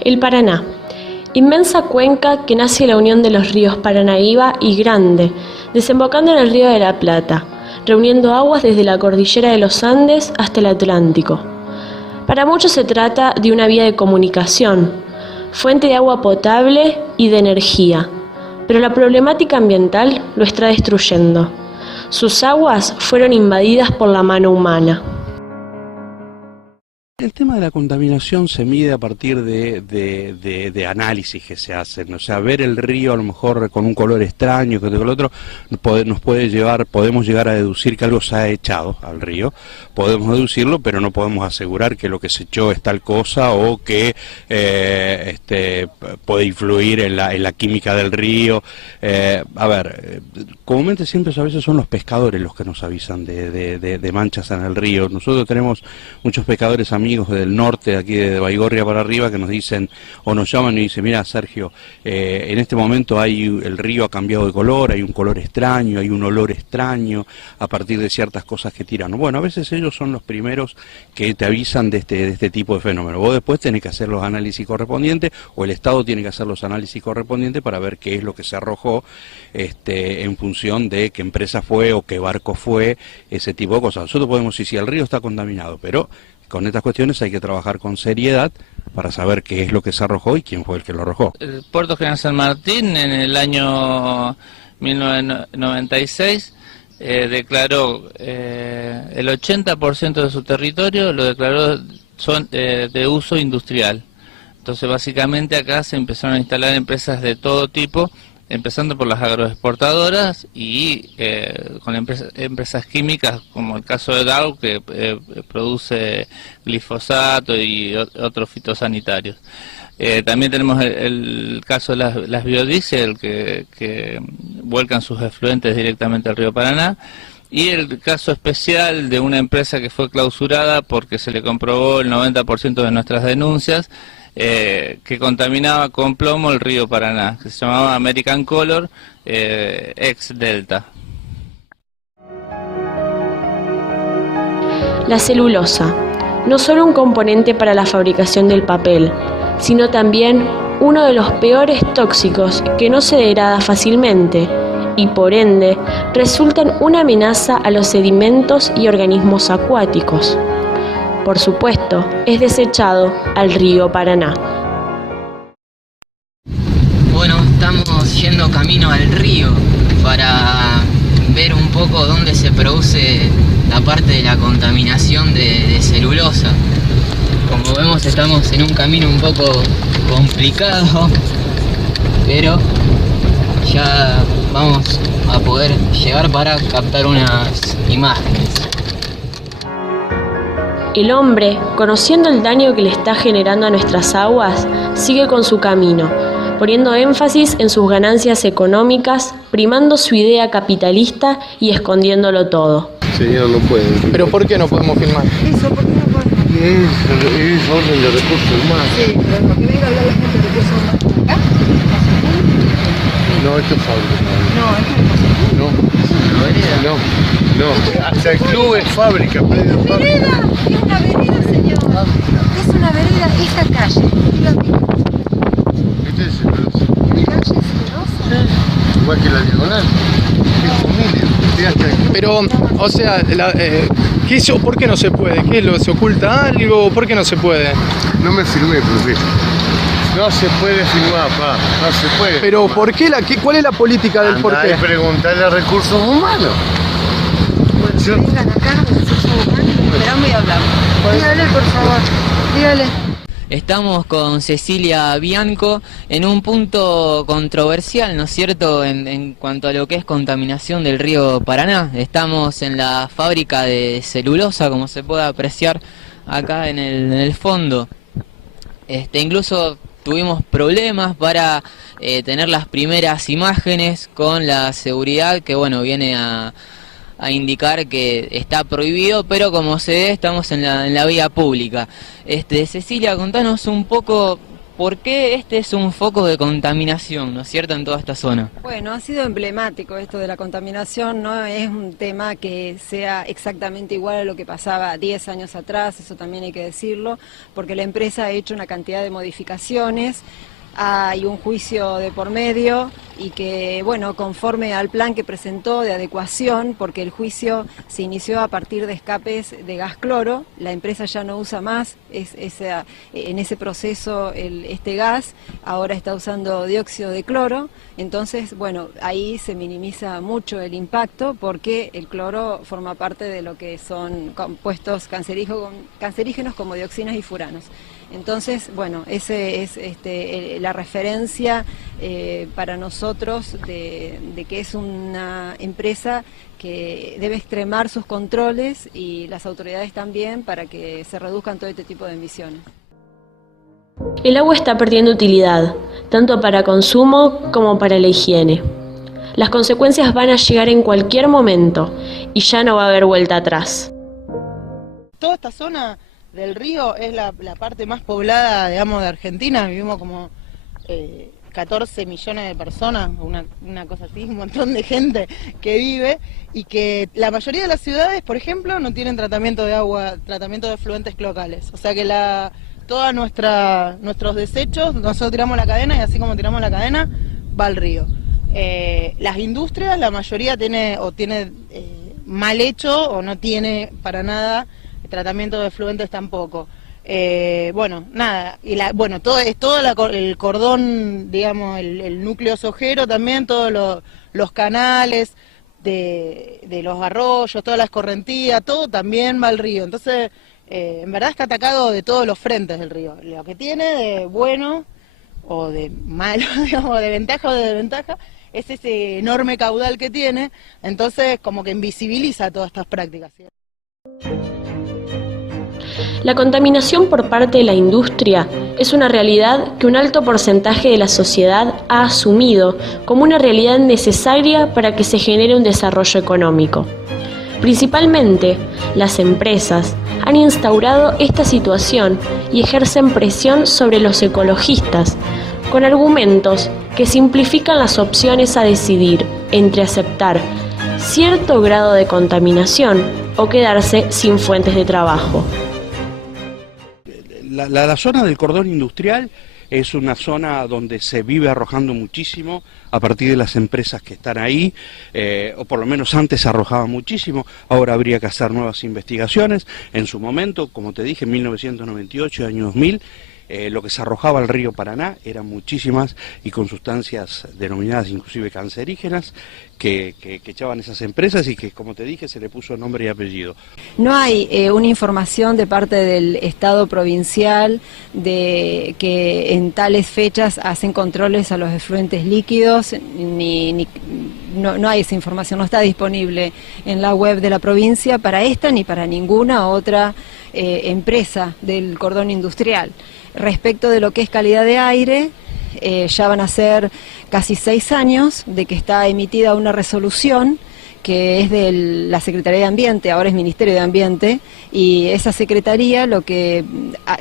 El Paraná, inmensa cuenca que nace de la unión de los ríos Paranaíba y Grande, desembocando en el Río de la Plata, reuniendo aguas desde la cordillera de los Andes hasta el Atlántico. Para muchos se trata de una vía de comunicación, fuente de agua potable y de energía, pero la problemática ambiental lo está destruyendo. Sus aguas fueron invadidas por la mano humana. El tema de la contaminación se mide a partir de análisis que se hacen, o sea, ver el río a lo mejor con un color extraño, que de lo otro, podemos llegar a deducir que algo se ha echado al río, podemos deducirlo, pero no podemos asegurar que lo que se echó es tal cosa o que puede influir en la química del río. Comúnmente siempre a veces son los pescadores los que nos avisan de manchas en el río. Nosotros tenemos muchos pescadores amigos del norte, aquí de Baigorria para arriba, que nos dicen o nos llaman y dicen: mira, Sergio, en este momento el río ha cambiado de color, hay un color extraño, hay un olor extraño a partir de ciertas cosas que tiran. Bueno, a veces ellos son los primeros que te avisan de este tipo de fenómeno. Vos después tenés que hacer los análisis correspondientes, o el Estado tiene que hacer los análisis correspondientes para ver qué es lo que se arrojó en función de qué empresa fue o qué barco fue, ese tipo de cosas. Nosotros podemos decir si el río está contaminado, pero con estas cuestiones hay que trabajar con seriedad para saber qué es lo que se arrojó y quién fue el que lo arrojó. El Puerto General San Martín en el año 1996 declaró el 80% de su territorio, lo declaró de uso industrial. Entonces básicamente acá se empezaron a instalar empresas de todo tipo, empezando por las agroexportadoras y con empresas químicas, como el caso de Dow, que produce glifosato y otros fitosanitarios. También tenemos el caso de las biodiesel, que vuelcan sus efluentes directamente al río Paraná, y el caso especial de una empresa que fue clausurada porque se le comprobó el 90% de nuestras denuncias, que contaminaba con plomo el río Paraná, que se llamaba American Color, ex Delta. La celulosa, no solo un componente para la fabricación del papel, sino también uno de los peores tóxicos que no se degrada fácilmente y por ende resultan una amenaza a los sedimentos y organismos acuáticos. Por supuesto, es desechado al río Paraná. Bueno, estamos yendo camino al río para ver un poco dónde se produce la parte de la contaminación de celulosa. Como vemos, estamos en un camino un poco complicado, pero ya vamos a poder llegar para captar unas imágenes. El hombre, conociendo el daño que le está generando a nuestras aguas, sigue con su camino, poniendo énfasis en sus ganancias económicas, primando su idea capitalista y escondiéndolo todo. Señor, no puede. ¿Pero por qué no podemos filmar? Eso, ¿por qué no puede? Es orden de recursos humanos. Sí, pero porque venga a hablar la gente de recursos humanos acá. No, esto es fábrica. No, esto es No. O sea, el club es fábrica, predio es fábrica. vereda, es una vereda, señor. Es una vereda, esta calle. Dígame. Este es celulosa. Calle Celulosa. Igual que la diagonal. Es humilde. Pero, o sea, ¿por qué no se puede? ¿Se oculta algo? ¿Por qué no se puede? No me firmé, profe. No se puede filmar, pa. No se puede. Pero, ¿por qué ¿cuál es la política del por qué? Andá y preguntarle a recursos humanos. Bueno, vengan acá, recursos humanos, esperamos y hablamos. Dígale, por favor. Dígale. Estamos con Cecilia Bianco en un punto controversial, ¿no es cierto?, en cuanto a lo que es contaminación del río Paraná. Estamos en la fábrica de celulosa, como se puede apreciar acá en el fondo. Incluso tuvimos problemas para tener las primeras imágenes con la seguridad que, bueno, viene a indicar que está prohibido, pero como se ve, estamos en la vía pública. Cecilia, contanos un poco ¿por qué este es un foco de contaminación, ¿no es cierto?, en toda esta zona? Bueno, ha sido emblemático esto de la contaminación, no es un tema que sea exactamente igual a lo que pasaba 10 años atrás, eso también hay que decirlo, porque la empresa ha hecho una cantidad de modificaciones, hay un juicio de por medio y que, bueno, conforme al plan que presentó de adecuación, porque el juicio se inició a partir de escapes de gas cloro, la empresa ya no usa más en ese proceso este gas, ahora está usando dióxido de cloro, entonces, bueno, ahí se minimiza mucho el impacto porque el cloro forma parte de lo que son compuestos cancerígenos como dioxinas y furanos. Entonces, bueno, ese es la referencia para nosotros de que es una empresa que debe extremar sus controles y las autoridades también para que se reduzcan todo este tipo de emisiones. El agua está perdiendo utilidad, tanto para consumo como para la higiene. Las consecuencias van a llegar en cualquier momento y ya no va a haber vuelta atrás. Toda esta zona del río es la parte más poblada, digamos, de Argentina. Vivimos como 14 millones de personas, una cosa así, un montón de gente que vive, y que la mayoría de las ciudades, por ejemplo, no tienen tratamiento de agua, tratamiento de efluentes locales. O sea que todos nuestros desechos, nosotros tiramos la cadena y así como tiramos la cadena, va al río. Las industrias, la mayoría tiene mal hecho o no tiene para nada tratamiento de efluentes tampoco. Bueno, nada, todo el cordón, digamos, el núcleo sojero también, todos los canales de los arroyos, todas las escorrentías, todo también va al río. Entonces, en verdad está atacado de todos los frentes del río. Lo que tiene de bueno o de malo, digamos, de ventaja o de desventaja, es ese enorme caudal que tiene, entonces como que invisibiliza todas estas prácticas, ¿sí? La contaminación por parte de la industria es una realidad que un alto porcentaje de la sociedad ha asumido como una realidad necesaria para que se genere un desarrollo económico. Principalmente, las empresas han instaurado esta situación y ejercen presión sobre los ecologistas, con argumentos que simplifican las opciones a decidir entre aceptar cierto grado de contaminación o quedarse sin fuentes de trabajo. La zona del cordón industrial es una zona donde se vive arrojando muchísimo a partir de las empresas que están ahí, o por lo menos antes se arrojaba muchísimo, ahora habría que hacer nuevas investigaciones. En su momento, como te dije, en 1998, año 2000, lo que se arrojaba al río Paraná eran muchísimas y con sustancias denominadas inclusive cancerígenas que echaban esas empresas y que, como te dije, se le puso nombre y apellido. No hay una información de parte del Estado provincial de que en tales fechas hacen controles a los efluentes líquidos, no hay esa información, no está disponible en la web de la provincia para esta ni para ninguna otra empresa del cordón industrial. Respecto de lo que es calidad de aire, ya van a ser casi 6 años de que está emitida una resolución que es de la Secretaría de Ambiente, ahora es Ministerio de Ambiente, y esa Secretaría lo que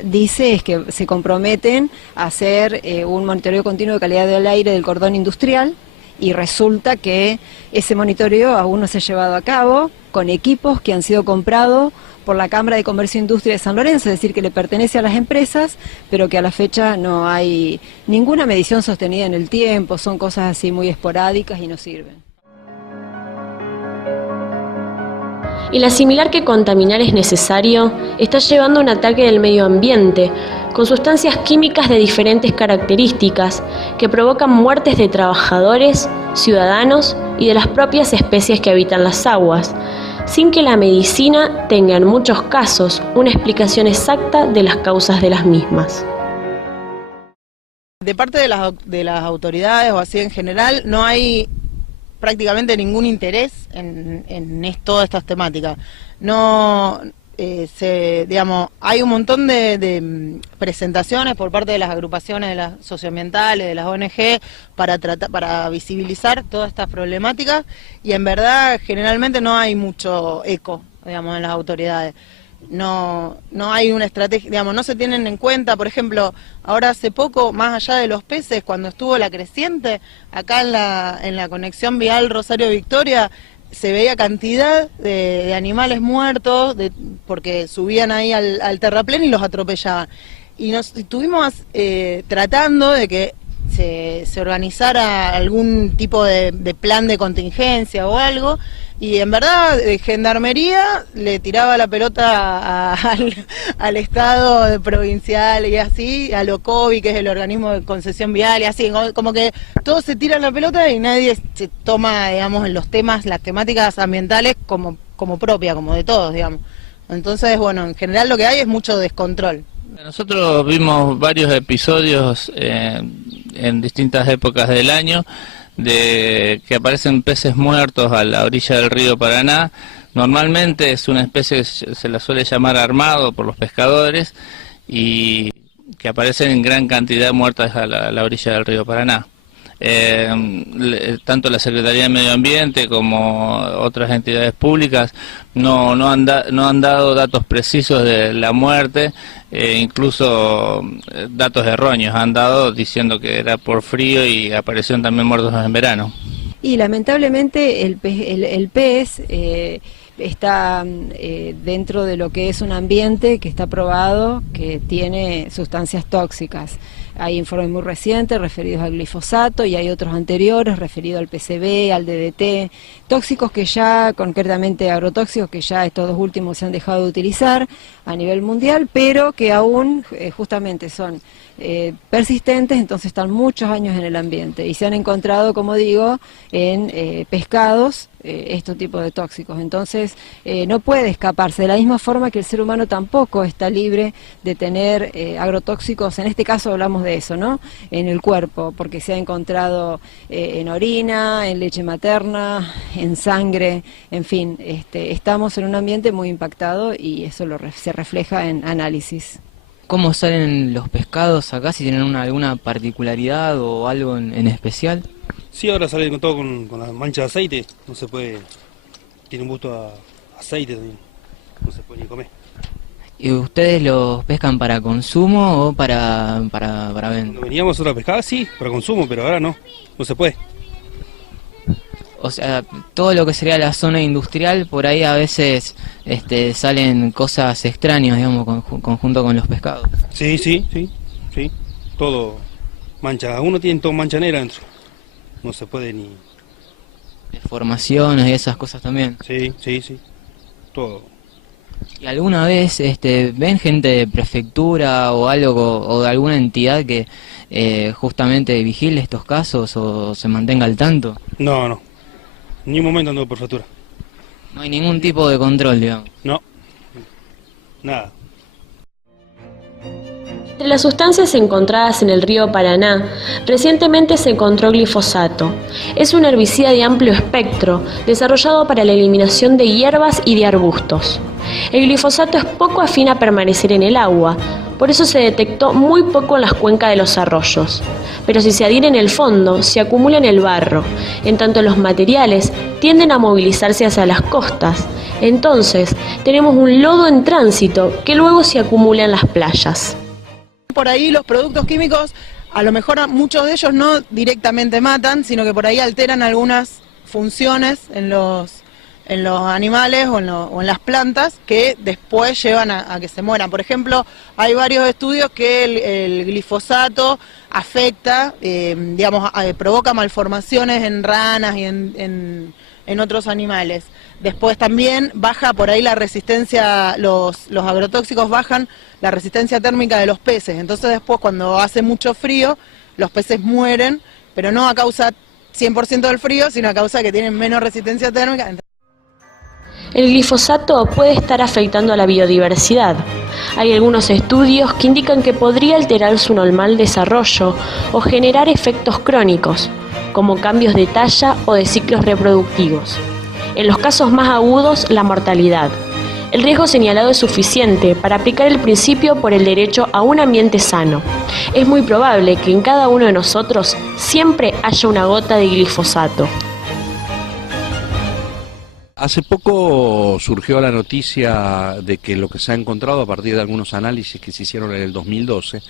dice es que se comprometen a hacer un monitoreo continuo de calidad del aire del cordón industrial, y resulta que ese monitoreo aún no se ha llevado a cabo con equipos que han sido comprados por la Cámara de Comercio e Industria de San Lorenzo, es decir, que le pertenece a las empresas, pero que a la fecha no hay ninguna medición sostenida en el tiempo, son cosas así muy esporádicas y no sirven. El asimilar que contaminar es necesario está llevando a un ataque del medio ambiente, con sustancias químicas de diferentes características que provocan muertes de trabajadores, ciudadanos y de las propias especies que habitan las aguas, sin que la medicina tenga en muchos casos una explicación exacta de las causas de las mismas. De parte de las autoridades o así en general, no hay prácticamente ningún interés en todas estas temáticas. No, digamos, hay un montón de presentaciones por parte de las agrupaciones de las socioambientales, de las ONG, para visibilizar todas estas problemáticas, y en verdad generalmente no hay mucho eco, digamos, en las autoridades. no hay una estrategia, digamos, no se tienen en cuenta. Por ejemplo, ahora hace poco, más allá de los peces, cuando estuvo la creciente, acá en la conexión vial Rosario-Victoria, se veía cantidad de animales muertos, porque subían ahí al terraplén y los atropellaban. Y nos estuvimos tratando de que se organizara algún tipo de plan de contingencia o algo, y en verdad Gendarmería le tiraba la pelota al Estado provincial y así, a Locovi, que es el organismo de concesión vial, y así, como que todos se tiran la pelota y nadie se toma, digamos, en los temas, las temáticas ambientales como propia, como de todos, digamos. Entonces, bueno, en general lo que hay es mucho descontrol. Nosotros vimos varios episodios en distintas épocas del año de que aparecen peces muertos a la orilla del río Paraná. Normalmente es una especie que se la suele llamar armado por los pescadores y que aparecen en gran cantidad muertas a la orilla del río Paraná. Tanto la Secretaría de Medio Ambiente como otras entidades públicas no han dado datos precisos de la muerte, incluso datos erróneos han dado diciendo que era por frío y aparecieron también muertos en verano. Y lamentablemente el pez está dentro de lo que es un ambiente que está probado que tiene sustancias tóxicas. Hay informes muy recientes referidos al glifosato y hay otros anteriores referidos al PCB, al DDT, tóxicos que ya, concretamente agrotóxicos, que ya estos dos últimos se han dejado de utilizar a nivel mundial, pero que aún justamente son persistentes, entonces están muchos años en el ambiente y se han encontrado, como digo, en pescados estos tipos de tóxicos. Entonces no puede escaparse, de la misma forma que el ser humano tampoco está libre de tener agrotóxicos, en este caso hablamos de eso, ¿no?, en el cuerpo, porque se ha encontrado en orina, en leche materna, en sangre, en fin, estamos en un ambiente muy impactado y eso se refleja en análisis. ¿Cómo salen los pescados acá? ¿Si tienen alguna particularidad o algo en especial? Sí, ahora salen con todo con la mancha de aceite, no se puede, tiene un gusto a aceite también, no se puede ni comer. ¿Y ustedes los pescan para consumo o para venta? Cuando veníamos a pescar, sí, para consumo, pero ahora no se puede. O sea, todo lo que sería la zona industrial, por ahí a veces salen cosas extrañas, digamos, conjunto con los pescados. Sí, todo mancha, algunos tienen todo mancha negra dentro, no se puede ni... Deformaciones y esas cosas también. Sí, todo. ¿Y alguna vez ven gente de prefectura o algo, o de alguna entidad que justamente vigile estos casos o se mantenga al tanto? No, ni un momento ando por factura. No hay ningún tipo de control, digamos. No, nada. Entre las sustancias encontradas en el río Paraná, recientemente se encontró glifosato. Es un herbicida de amplio espectro, desarrollado para la eliminación de hierbas y de arbustos. El glifosato es poco afín a permanecer en el agua, por eso se detectó muy poco en las cuencas de los arroyos. Pero si se adhiere en el fondo, se acumula en el barro, en tanto los materiales tienden a movilizarse hacia las costas. Entonces, tenemos un lodo en tránsito que luego se acumula en las playas. Por ahí los productos químicos, a lo mejor muchos de ellos no directamente matan, sino que por ahí alteran algunas funciones en los animales o en las plantas que después llevan a que se mueran. Por ejemplo, hay varios estudios que el glifosato afecta, provoca malformaciones en ranas y en otros animales. Después también baja por ahí la resistencia, los agrotóxicos bajan la resistencia térmica de los peces. Entonces después, cuando hace mucho frío, los peces mueren, pero no a causa 100% del frío, sino a causa que tienen menos resistencia térmica. El glifosato puede estar afectando a la biodiversidad. Hay algunos estudios que indican que podría alterar su normal desarrollo o generar efectos crónicos, como cambios de talla o de ciclos reproductivos. En los casos más agudos, la mortalidad. El riesgo señalado es suficiente para aplicar el principio por el derecho a un ambiente sano. Es muy probable que en cada uno de nosotros siempre haya una gota de glifosato. Hace poco surgió la noticia de que lo que se ha encontrado a partir de algunos análisis que se hicieron en el 2012,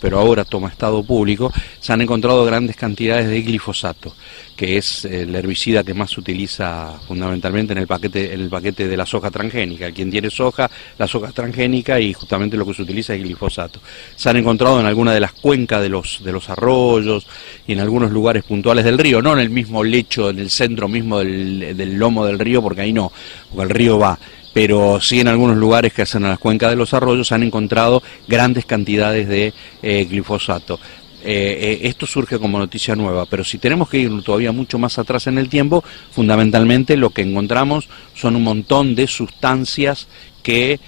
pero ahora toma estado público, se han encontrado grandes cantidades de glifosato, que es el herbicida que más se utiliza fundamentalmente en el paquete de la soja transgénica. Quien tiene soja, la soja es transgénica y justamente lo que se utiliza es glifosato. Se han encontrado en alguna de las cuencas de los arroyos y en algunos lugares puntuales del río, no en el mismo lecho, en el centro mismo del lomo del río, porque ahí no, porque el río va. Pero sí en algunos lugares que hacen a las cuencas de los arroyos se han encontrado grandes cantidades de glifosato. Esto surge como noticia nueva, pero si tenemos que ir todavía mucho más atrás en el tiempo, fundamentalmente lo que encontramos son un montón de sustancias que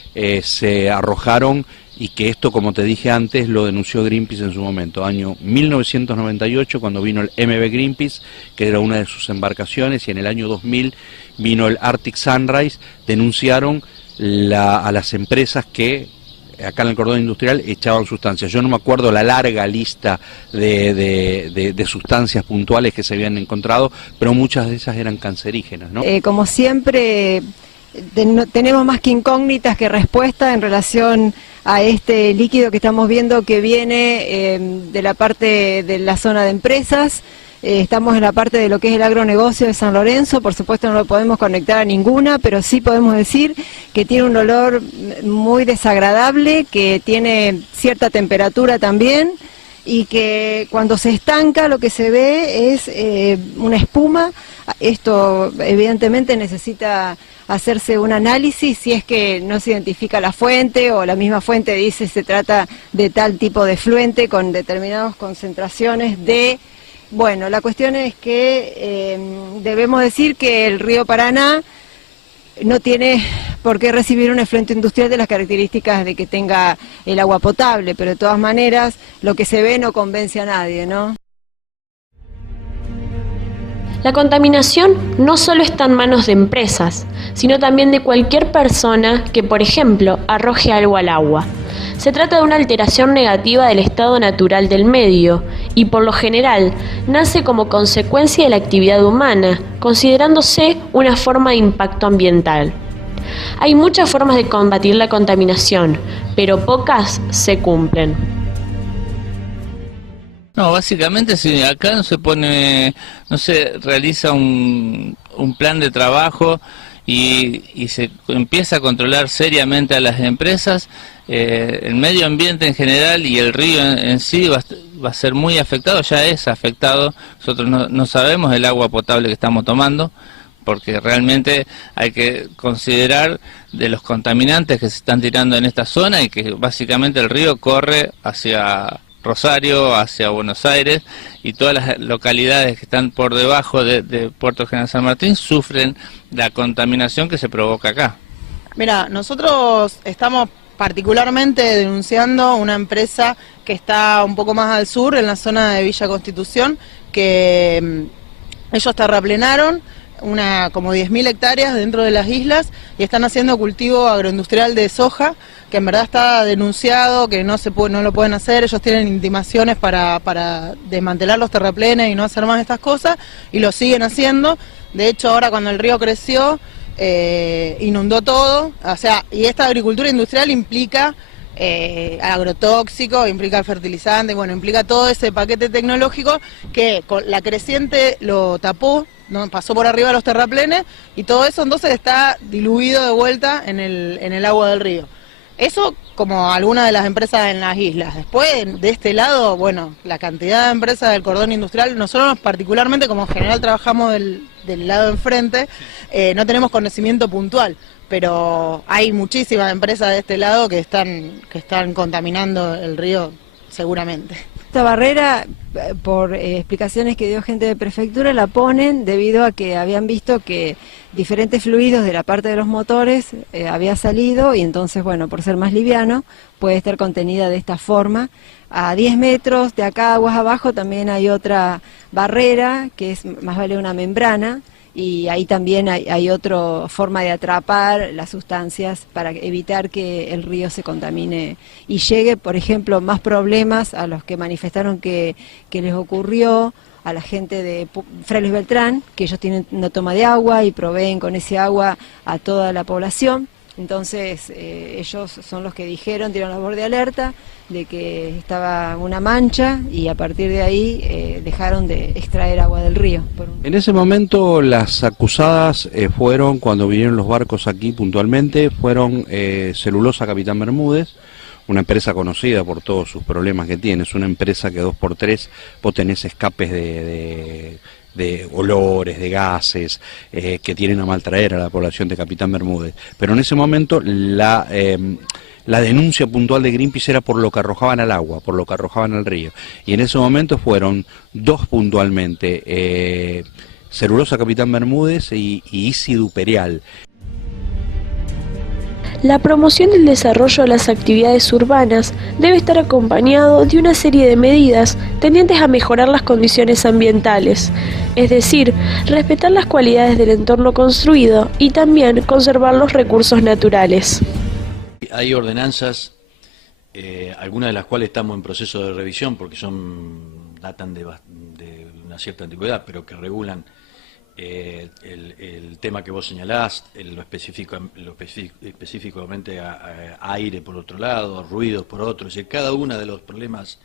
se arrojaron y que esto, como te dije antes, lo denunció Greenpeace en su momento, año 1998, cuando vino el MV Greenpeace, que era una de sus embarcaciones, y en el año 2000 vino el Arctic Sunrise, denunciaron a las empresas que acá en el cordón industrial echaban sustancias. Yo no me acuerdo la larga lista de sustancias puntuales que se habían encontrado, pero muchas de esas eran cancerígenas, ¿no? Como siempre, tenemos más que incógnitas que respuestas en relación a este líquido que estamos viendo que viene de la parte de la zona de empresas. Estamos en la parte de lo que es el agronegocio de San Lorenzo, por supuesto no lo podemos conectar a ninguna, pero sí podemos decir que tiene un olor muy desagradable, que tiene cierta temperatura también, y que cuando se estanca lo que se ve es una espuma. Esto evidentemente necesita hacerse un análisis si es que no se identifica la fuente o la misma fuente dice se trata de tal tipo de fluente con determinadas concentraciones de... Bueno, la cuestión es que debemos decir que el río Paraná no tiene por qué recibir un efluente industrial de las características de que tenga el agua potable, pero de todas maneras lo que se ve no convence a nadie, ¿no? La contaminación no solo está en manos de empresas, sino también de cualquier persona que, por ejemplo, arroje algo al agua. Se trata de una alteración negativa del estado natural del medio y, por lo general, nace como consecuencia de la actividad humana, considerándose una forma de impacto ambiental. Hay muchas formas de combatir la contaminación, pero pocas se cumplen. No, básicamente si acá no se realiza un plan de trabajo y se empieza a controlar seriamente a las empresas, el medio ambiente en general y el río en sí va a ser muy afectado, ya es afectado. Nosotros no sabemos el agua potable que estamos tomando, porque realmente hay que considerar de los contaminantes que se están tirando en esta zona y que básicamente el río corre hacia Rosario, hacia Buenos Aires, y todas las localidades que están por debajo de Puerto General San Martín sufren la contaminación que se provoca acá. Mira, nosotros estamos particularmente denunciando una empresa que está un poco más al sur, en la zona de Villa Constitución, que ellos terraplenaron como 10.000 hectáreas dentro de las islas y están haciendo cultivo agroindustrial de soja, que en verdad está denunciado, que no lo pueden hacer. Ellos tienen intimaciones para desmantelar los terraplenes y no hacer más estas cosas, y lo siguen haciendo. De hecho, ahora cuando el río creció, inundó todo, o sea, y esta agricultura industrial implica agrotóxico, implica fertilizante, bueno, implica todo ese paquete tecnológico que con la creciente lo tapó, ¿no? Pasó por arriba de los terraplenes y todo eso entonces está diluido de vuelta en el agua del río. Eso como alguna de las empresas en las islas. Después, de este lado, bueno, la cantidad de empresas del cordón industrial, nosotros particularmente como en general trabajamos del lado enfrente, no tenemos conocimiento puntual, pero hay muchísimas empresas de este lado que están contaminando el río seguramente. Esta barrera, por explicaciones que dio gente de prefectura, la ponen debido a que habían visto que diferentes fluidos de la parte de los motores había salido, y entonces, bueno, por ser más liviano, puede estar contenida de esta forma. A 10 metros de acá, aguas abajo, también hay otra barrera, que es más vale una membrana, y ahí también hay otra forma de atrapar las sustancias para evitar que el río se contamine y llegue, por ejemplo, más problemas a los que manifestaron que les ocurrió, a la gente de Fray Luis Beltrán, que ellos tienen una toma de agua y proveen con ese agua a toda la población. Entonces ellos son los que dijeron, dieron la voz de alerta de que estaba una mancha y a partir de ahí dejaron de extraer agua del río. En ese momento las acusadas fueron, cuando vinieron los barcos aquí puntualmente, fueron Celulosa Capitán Bermúdez, una empresa conocida por todos sus problemas que tiene. Es una empresa que 2x3 vos tenés escapes de olores, de gases, que tienen a maltraer a la población de Capitán Bermúdez. Pero en ese momento la denuncia puntual de Greenpeace era por lo que arrojaban al agua, por lo que arrojaban al río. Y en ese momento fueron dos puntualmente, Celulosa Capitán Bermúdez y Isi Duperial. La promoción del desarrollo de las actividades urbanas debe estar acompañado de una serie de medidas tendientes a mejorar las condiciones ambientales, es decir, respetar las cualidades del entorno construido y también conservar los recursos naturales. Hay ordenanzas, algunas de las cuales estamos en proceso de revisión porque datan de una cierta antigüedad, pero que regulan el tema que vos señalás, específicamente a aire por otro lado, ruidos por otro. Es decir, cada uno de los problemas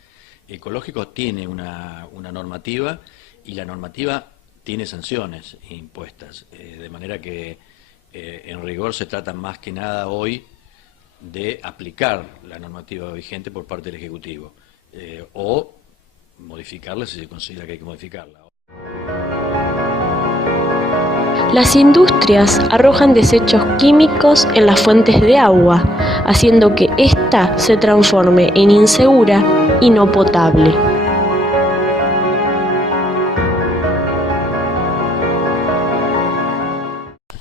ecológicos tiene una normativa y la normativa tiene sanciones impuestas, de manera que en rigor se trata más que nada hoy de aplicar la normativa vigente por parte del Ejecutivo o modificarla si se considera que hay que modificarla. Las industrias arrojan desechos químicos en las fuentes de agua, haciendo que ésta se transforme en insegura y no potable.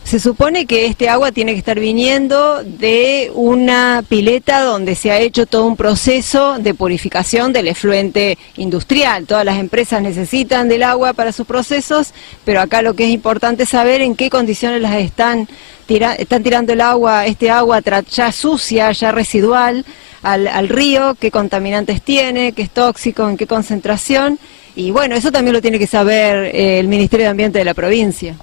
Se supone que este agua tiene que estar viniendo de una pileta donde se ha hecho todo un proceso de purificación del efluente industrial. Todas las empresas necesitan del agua para sus procesos, pero acá lo que es importante es saber en qué condiciones las están tirando el agua, este agua ya sucia, ya residual, al río, qué contaminantes tiene, qué es tóxico, en qué concentración. Y bueno, eso también lo tiene que saber el Ministerio de Ambiente de la provincia.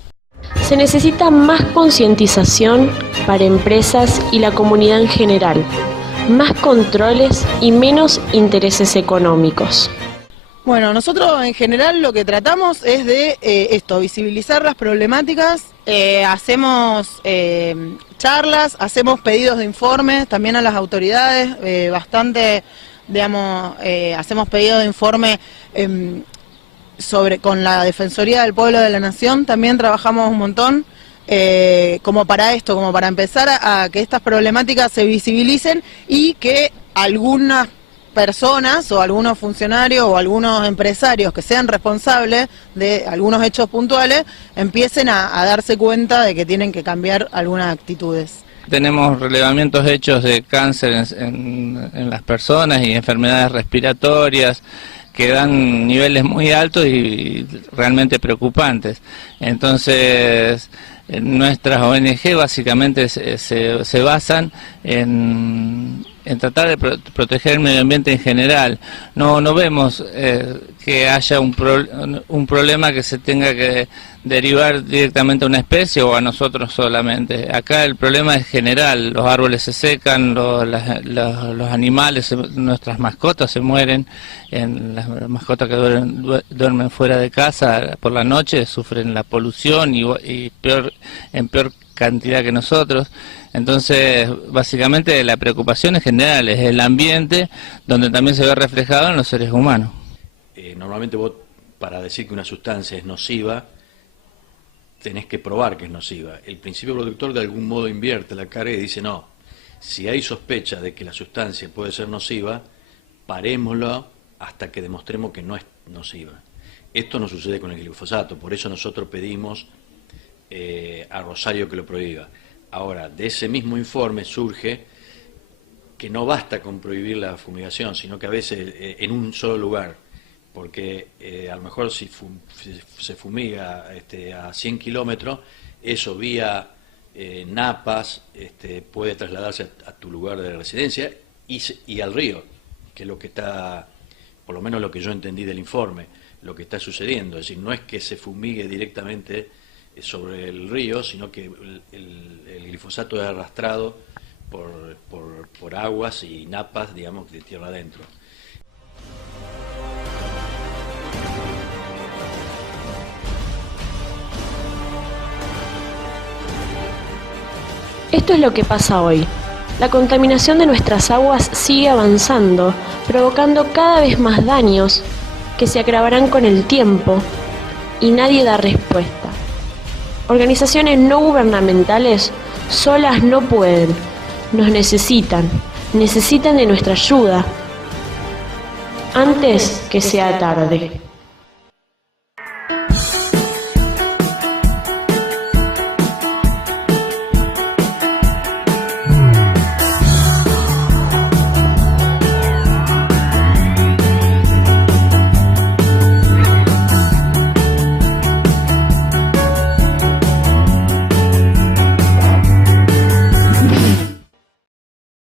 Se necesita más concientización para empresas y la comunidad en general, más controles y menos intereses económicos. Bueno, nosotros en general lo que tratamos es de visibilizar las problemáticas, hacemos charlas, hacemos pedidos de informes también a las autoridades, hacemos pedidos de informe con la Defensoría del Pueblo de la Nación, también trabajamos un montón como para empezar a que estas problemáticas se visibilicen y que algunas personas o algunos funcionarios o algunos empresarios que sean responsables de algunos hechos puntuales empiecen a darse cuenta de que tienen que cambiar algunas actitudes. Tenemos relevamientos hechos de cáncer en las personas y enfermedades respiratorias que dan niveles muy altos y realmente preocupantes. Entonces, nuestras ONG básicamente se basan en tratar de proteger el medio ambiente en general. No vemos que haya un problema que se tenga que derivar directamente a una especie o a nosotros solamente. Acá el problema es general, los árboles se secan, los animales, nuestras mascotas se mueren, las mascotas que duermen fuera de casa por la noche sufren la polución y en peor cantidad que nosotros. Entonces, básicamente la preocupación en general es el ambiente, donde también se ve reflejado en los seres humanos. Normalmente vos, para decir que una sustancia es nociva, tenés que probar que es nociva. El principio protector de algún modo invierte la carga y dice, no, si hay sospecha de que la sustancia puede ser nociva, parémoslo hasta que demostremos que no es nociva. Esto no sucede con el glifosato, por eso nosotros pedimos a Rosario que lo prohíba. Ahora, de ese mismo informe surge que no basta con prohibir la fumigación, sino que a veces en un solo lugar, porque a lo mejor si se fumiga a 100 kilómetros, eso vía napas puede trasladarse a tu lugar de residencia y al río, que es lo que está por lo menos lo que yo entendí del informe, lo que está sucediendo. Es decir, no es que se fumigue directamente sobre el río, sino que el glifosato es arrastrado por aguas y napas, digamos, de tierra adentro. Esto es lo que pasa hoy. La contaminación de nuestras aguas sigue avanzando, provocando cada vez más daños que se agravarán con el tiempo y nadie da respuesta. Organizaciones no gubernamentales solas no pueden, nos necesitan de nuestra ayuda antes que sea tarde.